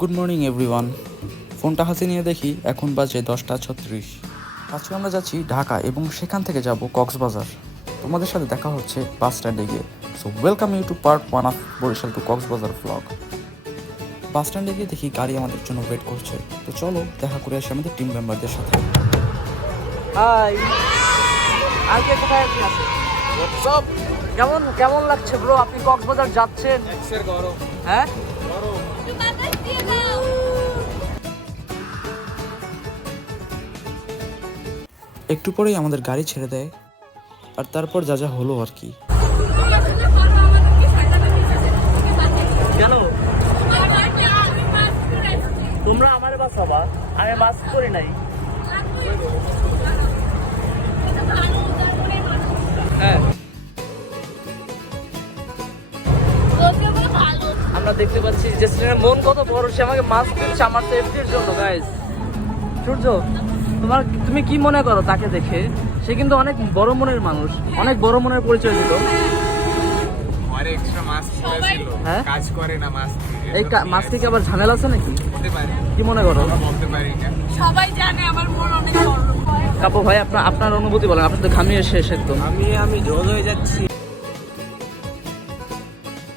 Good morning everyone. ফোনটা হাতে নিয়ে দেখি এখন বাজে 10:36। আজকে আমরা যাচ্ছি ঢাকা এবং সেখান থেকে যাব কক্সবাজার। তোমাদের সাথে দেখা হচ্ছে বাস স্ট্যান্ডে গিয়ে। So welcome you to part 1 of Barishal to Cox's Bazar blog. Bus স্ট্যান্ডে গিয়ে দেখি গাড়ি আমাদের জন্য ওয়েট করছে। তো চলো দেখা করে আসি আমাদের টিম মেম্বারদের সাথে। হাই, আজকে কোথায় আছেন? হোয়াটসঅ্যাপ কেমন কেমন লাগছে ব্রো? আপনি কক্সবাজার যাচ্ছেন? এক্সের গরম হ্যাঁ, গরম একটু পরেই আমাদের গাড়ি ছেড়ে দেয়, আর তারপর যা যা হলো আর কি। কেন তোমরা আমার বাসাবা? আমি বাস করি নাই। হ্যাঁ, আমরা দেখতে পাচ্ছি যে ছেলের মন কত বড়, সে আমাকে মাস্ক দিচ্ছে আমার সেফটির জন্য। গাইস, সূর্য, তুমি কি মনে করো তাকে দেখে? সে কিন্তু অনেক বড় মনের মানুষ, অনেক বড় মনের পরিচয় দিল। আর এক্সট্রা মাস্ক ছিল, হ্যাঁ? কাজ করে না মাস্ক। এই মাস্কে কি আবার ঝামেলা আছে নাকি? হতে পারে, কি মনে করো? আমরা বলতে পারি না। সবাই জানে আমার মন অনেক বড়। কাপু ভাই, আপনার অনুভূতি বলেন। আপনি তো ঘামিয়ে শেষ একদম। আমি জল হয়ে যাচ্ছি।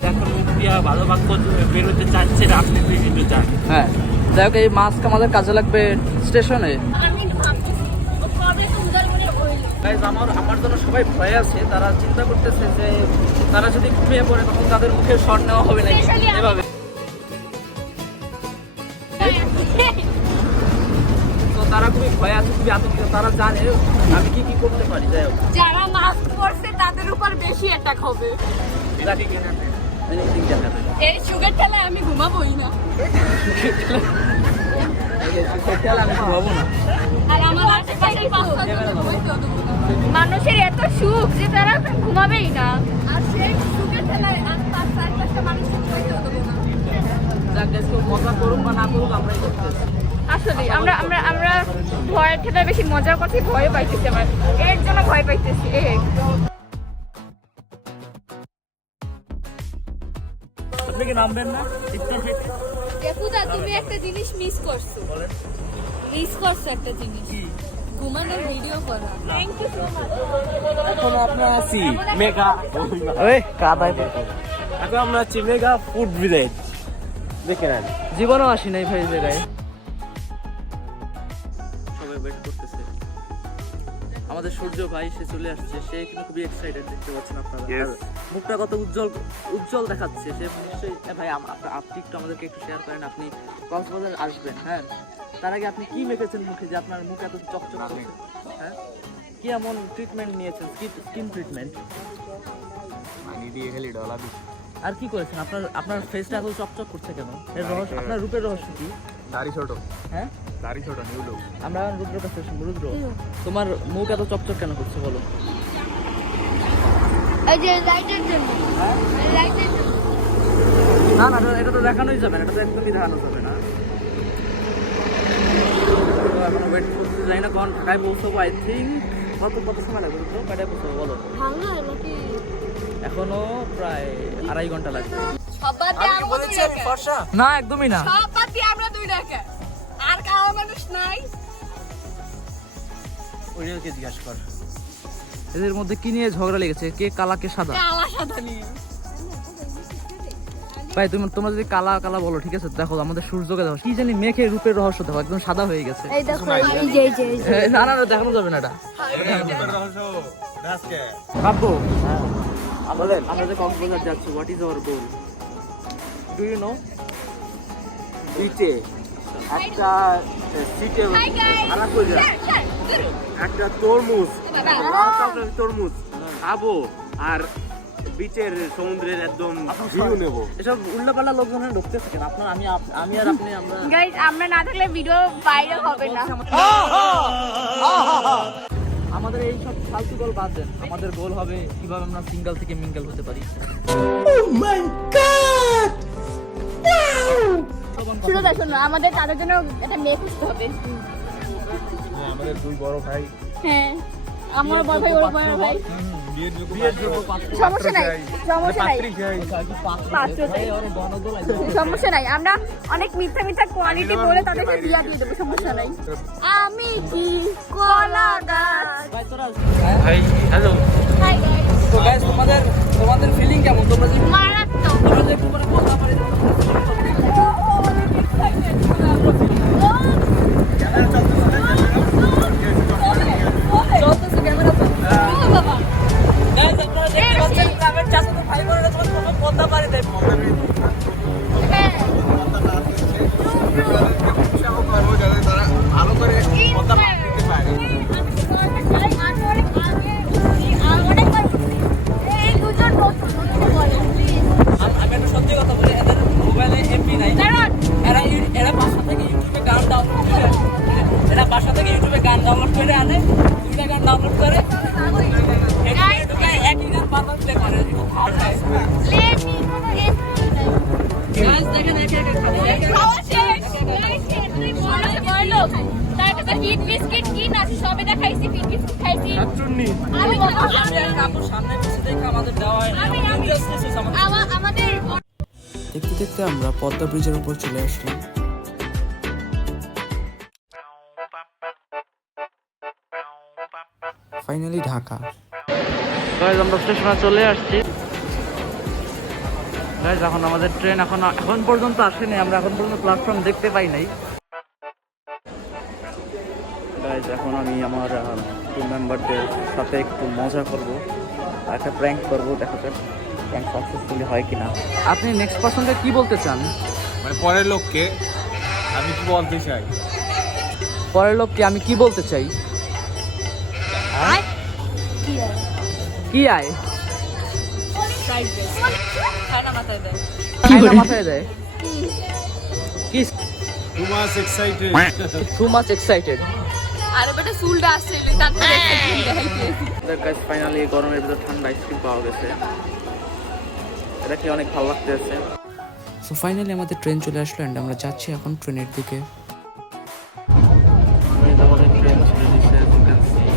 এখন মুখিয়া ভালো বাক্য বেরোতে চাচ্ছে না, আপনি কিন্তু চান। হ্যাঁ, যাই হোক, এই মাস্ক আমাদের কাজে লাগবে স্টেশনে। আমি ভাবতেছি ও কবে তো উদারমনে হইল। গাইজ, আমার জন্য সবাই ভয়ে আছে। তারা চিন্তা করতেছে যে তারা যদি ঘুমিয়ে পড়ে তখন তাদের মুখে শট নেওয়া হবে নাকি Especially আমি। এভাবে। তো তারা খুবই ভয়ে আছে, খুবই আতঙ্কিত। তারা জানে আমি কি কি করতে পারি। যাই হোক, যারা মাস্ক পরছে তাদের উপর বেশি অ্যাটাক হবে। যাকে কিনা নেই। এই সুগার ঠেলায় আমি ঘুমাবোই না। আমি ঘুমাবো না। আর আমার আশেপাশে 5-6 জন ঘুমাইতেও দেবো না। মানুষের এত সুখ যে তারা ঘুমাবেই না, আর সেই সুখের ঠেলায় আর তার 4-5টা মানুষকে ঘুমাইতেও দেবো না। যাক গাইজ, কেউ মজা করুক বা না করুক, আমরাই করতেছি। আসলে আমরা আমরা আমরা ভয়ের ঠেলায় বেশি মজা করছি, ভয় পাইতেছি। আমার এর জন্য ভয় পাইতেছি। আপনি কি নামবেন না টিকটক থেকে? দেখুদা, তুমি একটা জিনিস মিস করছো। মিস করছো একটা জিনিস, ঘুমানোর ভিডিও করা। Thank you so much. এখন আমরা আছি মেগা, ওই কাদায় এখন আমরা আছি মেগা ফুড ভিলেজ। দেখে নেন, জীবনও আসি নাই ভাই জায়গায়। সবাই ওয়েট করতেছে। আমাদের সূর্য ভাই সে চলে আসছে। সে কিন্তু খুবই এক্সাইটেড, দেখতে পাচ্ছেন আপনারা। আর মুখটা কত উজ্জ্বল উজ্জ্বল দেখাচ্ছে। সে নিশ্চয়ই ভাই, আপনি একটু আমাদেরকে একটু শেয়ার করেন। আপনি কক্সবাজার আসবেন, হ্যাঁ, তার আগে আপনি কি মেখেছেন মুখে যে আপনার মুখ এত চকচক করছে? হ্যাঁ, কি এমন ট্রিটমেন্ট নিয়েছেন? Skin treatment? পানি দিয়ে খালি ডলা দিচ্ছি। আর কি করেছেন? আপনার ফেসটা এত চকচক করছে কেন? এর রহস্য, আপনার রূপের রহস্য কি? দাড়ি ছোট, হ্যাঁ, দাড়ি ছোট, নিউ লুক। আমরা রুদ্রের কাছে শুনবো। রুদ্র, তোমার মুখ এত চকচক কেন করছে বলো? এই যে লাইটের জন্য, লাইটের জন্য। না না, এটা তো দেখানোই যাবে না, এটা তো একদমই দেখানো যাবে না। এখন ওয়েট করতে যাই না, কারণ ঢাকায় পৌঁছবো। আই থিঙ্ক কত সময় লাগবে রুদ্র? কয়টায় পৌঁছবো বলো? ভাঙা নাকি? এখনো প্রায় 2.5 ঘন্টা লাগবে। সবাই আমি বলেছি আমি ফর্সা। না, একদমই না। সবাই আমরা 2 টাকা। আর কারো মানুষ নাই। ওইটাকে জিজ্ঞাসা কর, এদের মধ্যে কি নিয়ে ঝগড়া লেগেছে? কে কালা কে সাদা? কালা সাদা নিয়ে। ভাই তোমরা যদি কালা কালা বলো, ঠিক আছে? দেখো আমাদের সূর্যকে দেখো, কি জানি মেঘে রূপের রহস্য দেখো, একদম সাদা হয়ে গেছে। এই দেখো, এই যে না না না, দেখানো যাবে না এটা। কাব্য, আমরা যে কক্সবাজার যাচ্ছি, what is our goal? Do you know? বিচে একটা সিটে হাই গাইস। একটা তরমুজ, তরমুজ খাবো আর বিচের সমুদ্রের একদম ভিউ নেব। এসব উল্টাপাল্টা লোকজন ঢুকতেছে কেন? আমি আর আপনি আমরা গাইস, আমরা না থাকলে ভিডিও ভাইরাল হবে না। আমাদের এই সব ফালতু গোল বাদ দেন। আমাদের গোল হবে কিভাবে আমরা সিঙ্গেল থেকে মিঙ্গেল হতে পারি। শোনো, আমাদের তাদের জন্য একটা মেয়ে খুঁজতে হবে। আমাদের দুই বড় ভাই, হ্যাঁ, আমার বড় ভাই, ওর বড় ভাই। সমস্যা নাই, সমস্যা নাই, পাত্র চাই। সমস্যা নাই, আমরা অনেক মিথ্যা মিথ্যা কোয়ালিটি বলে তাদেরকে বিয়া দিয়ে দেবো, সমস্যা নাই। আমি কি কলা গাছ। ভাই হ্যালো হাই গাইস, তো গাইস তোমাদের ফিলিং কেমন? তোমরা যে মারাত্মক। পুরো কথা পারি চলতেছে ক্যামেরা তো। ও বাবা, গাইস আপনারা দেখতে পাচ্ছেন গ্রামের চাচাতো ভাই বোনেরা যখন কথা পারি দেয়। হ্যাঁ, ভালো করে কথা দিতে পারে। আমি অনেক আগে অনেকবার এই দুজন নতুন বলে আমি একটা সত্যি কথা বলি, এদের মোবাইলে এমপি নাই। কারণ এরা বাসা থেকে ইউটিউবে গান ডাউনলোড করে, এরা বাসা থেকে ইউটিউবে গান ডাউনলোড করে আনে, দুইটা গান ডাউনলোড করে একই গান বারবার প্লে করে। লেমি গাইস দেখেন একে একে খালি খাওয়া শেষ। বলো তার কাছে হিট বিস্কিট কি না সবে দেখাইছি, হিট বিস্কিট খাইছি আমি। আমি আর কাপড় সামনে পিছিয়ে দেখে আমাদের দেওয়া হয় না। আমাদের দেখতে দেখতে আমরা পদ্মা ব্রিজের উপর চলে আসলাম। ফাইনালি ঢাকা। গাইস আমরা স্টেশনে চলে আসছি। গাইস এখন আমাদের ট্রেন এখন পর্যন্ত আসেনি, আমরা এখন পর্যন্ত প্ল্যাটফর্ম দেখতে পাই নাই। গাইস এখন আমি আমার টিম মেম্বারদের সাথে একটু মজা করব, একটা প্র্যাঙ্ক করব, দেখা যাক প্র্যাঙ্ক সাকসেসফুলি হয় কিনা। আপনি নেক্সট পার্সনকে কি বলতে চান? মানে পরের লোককে আমি কি বলতে চাই? পরের লোককে আমি কি বলতে চাই? কি আয় খানা মাথায় দেয় কি? Too much excited. Too much excited. আরে বেটা সুলটা আসছে তারপরে দেখাইতে। গাইস ফাইনালি গরমের ভিতর ঠান্ডা আইসক্রিম পাওয়া গেছে, এটা কি অনেক ভালো লাগতেছে। সো ফাইনালি আমাদের ট্রেন চলে আসলো অ্যান্ড আমরা যাচ্ছি এখন ট্রেনের দিকে। আমাদের ট্রেন ছেড়ে দিচ্ছে, as you can see।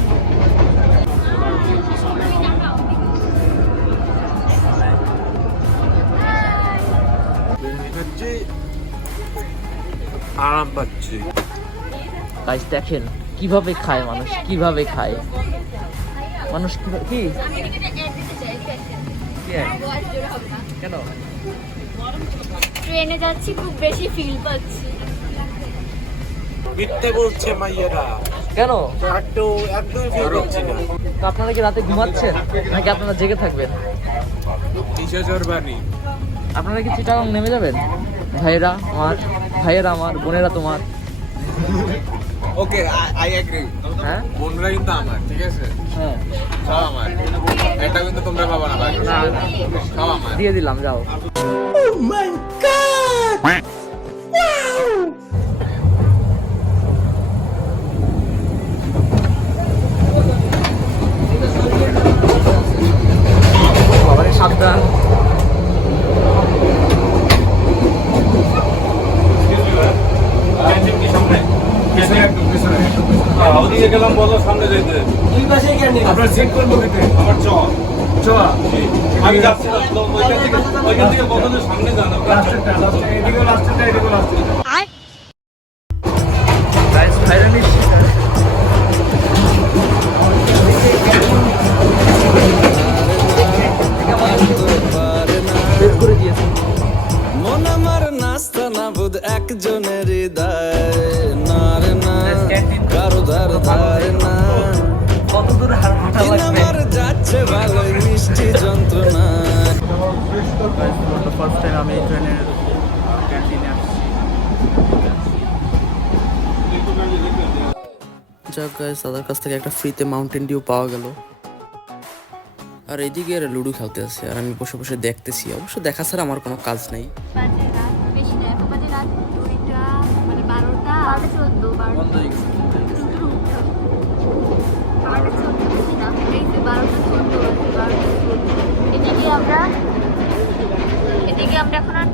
আরাম পাচ্ছি। গাইস দেখেন কিভাবে খায় মানুষ, কিভাবে খায় মানুষ, কি কেন ট্রেনে যাচ্ছি, খুব বেশি ফিল পাচ্ছি। মিথ্যে বলছে মাইয়ারা, কেন? একদমই ফিল করছি না। তো আপনারা কি রাতে ঘুমাচ্ছেন নাকি আপনারা জেগে থাকবেন? বাণী আপনারা কি চিটাগাং নেমে যাবেন? ভাইয়েরা আমার, বোনেরা তোমার। ওকে, আই এগ্রি। হ্যাঁ বোনরা কিন্তু আমার, ঠিক আছে? হ্যাঁ সব আমার। এটা কিন্তু তোমরা পাবা না ভাই। না, সব আমার। দিয়ে দিলাম, যাও। বাবারে সাবধান। ওদিকে গেলাম, বলো সামনে যেতে। আমরা চেক করবো কেটে। আমার চ চোয়া আমি যাচ্ছি না, ওইখান থেকে কত দূর সামনে যান আপনারা? এদিকে লাস্টটা গাইস ফাইনালি বের করে দিয়েছে। মন আমার নাস্তা না বুধ একজনের হৃদয় না রে না কারো ধার ধার না কত দূর হাঁটা দিন লাগবে? আমার যাচ্ছে ভালোই মিষ্টি যন্ত্রণা ফার্স্ট টাইম আমি ট্রেনের ক্যান্টিনে আসছি। যাক গাইস, তাদের কাছ থেকে একটা ফ্রিতে মাউন্টেন ডিউ পাওয়া গেল। আর এইদিকে এরা লুডো খেলতে আছে আর আমি বসে বসে দেখতেছি। অবশ্য দেখা ছাড়া আমার কোনো কাজ নেই। বাজে রাত, বেশি না, এখন বাজে রাত 2টা, মানে 12টা 14 বন্ধ হয়ে গেছে। এদিকে আমরা এখন আর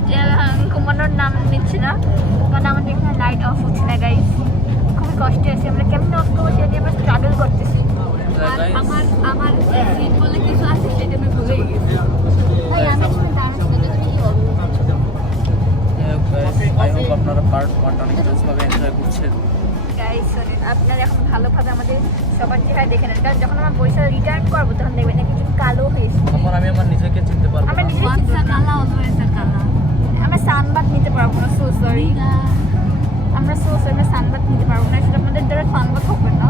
ঘুমানোর নাম নিচ্ছি না, কারণ আমাদের এখানে লাইট অফ হচ্ছে না গাইস। খুবই কষ্ট আছে, আমরা কেমন অফ করবো সেটা নিয়ে আমরা স্ট্রাগল করতেছি। আর আমার সিট বলে কিছু আপনারা পার্ট 1 অনেক জোসভাবে এনজয় করছেন। গাইস শোনেন, আপনারা এখন ভালোভাবে আমাদের সবার চেহারা দেখে নেন, কারণ যখন আমরা বরিশাল রিটার্ন করবো তখন দেখবেন না কিছু কালো হয়েছে। তখন আমি আমার নিজেকে চিনতে পারবো আমরা না। নিজেদের আমরা সানবাথ নিতে পারবো না, সো সরি। আমরা সানবাথ নিতে পারবো না, সেটা আপনাদের দ্বারা সানবাথ হবে না।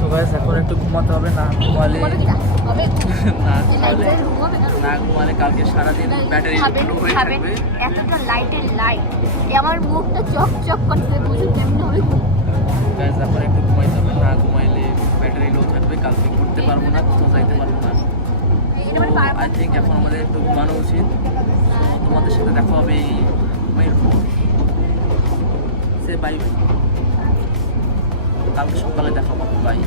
তো গাইস এখন একটু ঘুমাতে হবে, না ঘুমালে না ঘুমালে কালকে সারাদিন ব্যাটারি লো হয়ে থাকবে। এতটা লাইটের লাইট, আমার মুখটা চকচক করছে, বুঝে কেমন হবে। গাইস এখন একটু ঘুমাইতে হবে, না ঘুমাইলে ব্যাটারি লো থাকবে, কালকে করতে পারবো না, কোথাও যাইতে পারবো না। আই থিঙ্ক এখন আমাদের একটু ঘুমানো উচিত। তোমাদের সাথে দেখা হবে এই ঘুমের পর। সে বাই বাই, কালকে সকালে দেখা হবে, বাই।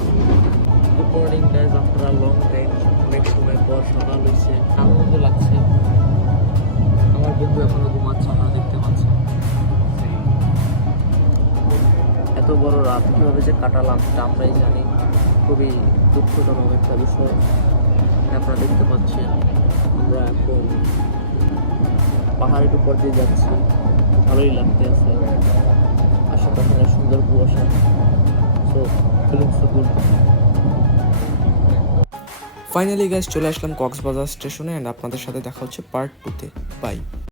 গুড মর্নিং গাইজ, আপনারা লং টাইম অনেক সময় পর সকাল হয়েছে, আনন্দ লাগছে। আমার বন্ধু এখনো ঘুমাচ্ছে, আপনারা দেখতে পাচ্ছেন। এত বড় রাত কীভাবে যে কাটালাম সেটা আমরাই জানি, খুবই দুঃখজনক একটা বিষয়। আপনারা দেখতে পাচ্ছেন আমরা এখন পাহাড়ের উপর দিয়ে যাচ্ছি, ভালোই লাগতে আছে। আশেপাশে সুন্দর কুয়াশা, so feeling so good. Finally guys চলে আসলাম কক্সবাজার স্টেশনে, অ্যান্ড আপনাদের সাথে দেখা হচ্ছে পার্ট 2-তে। বাই।